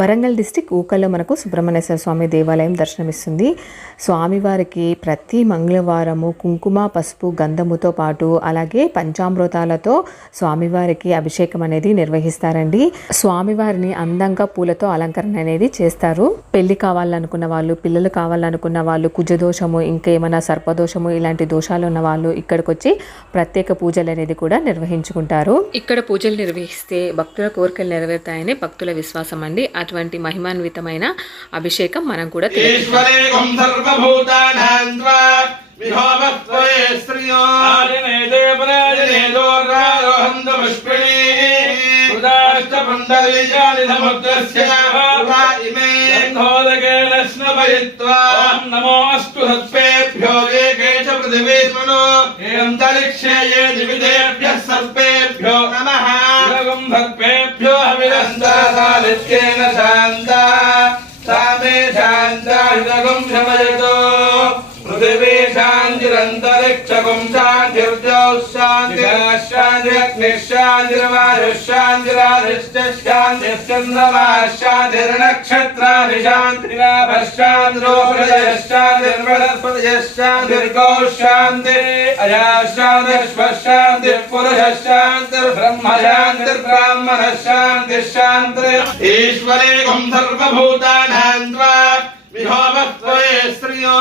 Warangal district ఊకల్లో మనకు సుబ్రహ్మణ్యేశ్వర స్వామి దేవాలయం దర్శనమిస్తుంది. స్వామివారికి ప్రతి మంగళవారము కుంకుమ పసుపు గంధముతో పాటు అలాగే పంచామృతాలతో స్వామివారికి అభిషేకం అనేది నిర్వహిస్తారండి. స్వామివారిని అందంగా పూలతో అలంకరణ అనేది చేస్తారు. పెళ్లి కావాలనుకున్న వాళ్ళు, పిల్లలు కావాలనుకున్న వాళ్ళు, కుజదోషము ఇంకేమైనా సర్పదోషము ఇలాంటి దోషాలు ఉన్న వాళ్ళు ఇక్కడికి వచ్చి ప్రత్యేక పూజలు అనేది కూడా నిర్వహించుకుంటారు. ఇక్కడ పూజలు నిర్వహిస్తే భక్తుల కోరికలు నెరవేరుతాయని భక్తుల విశ్వాసం అండి. అటువంటి మహిమాన్వితమైన అభిషేకం మనం కూడా पृथिवी शान्तिरन्तरिक्षगुं ईश्वरेकं सर्वभूतानां त्वा विभवत्वये श्रियो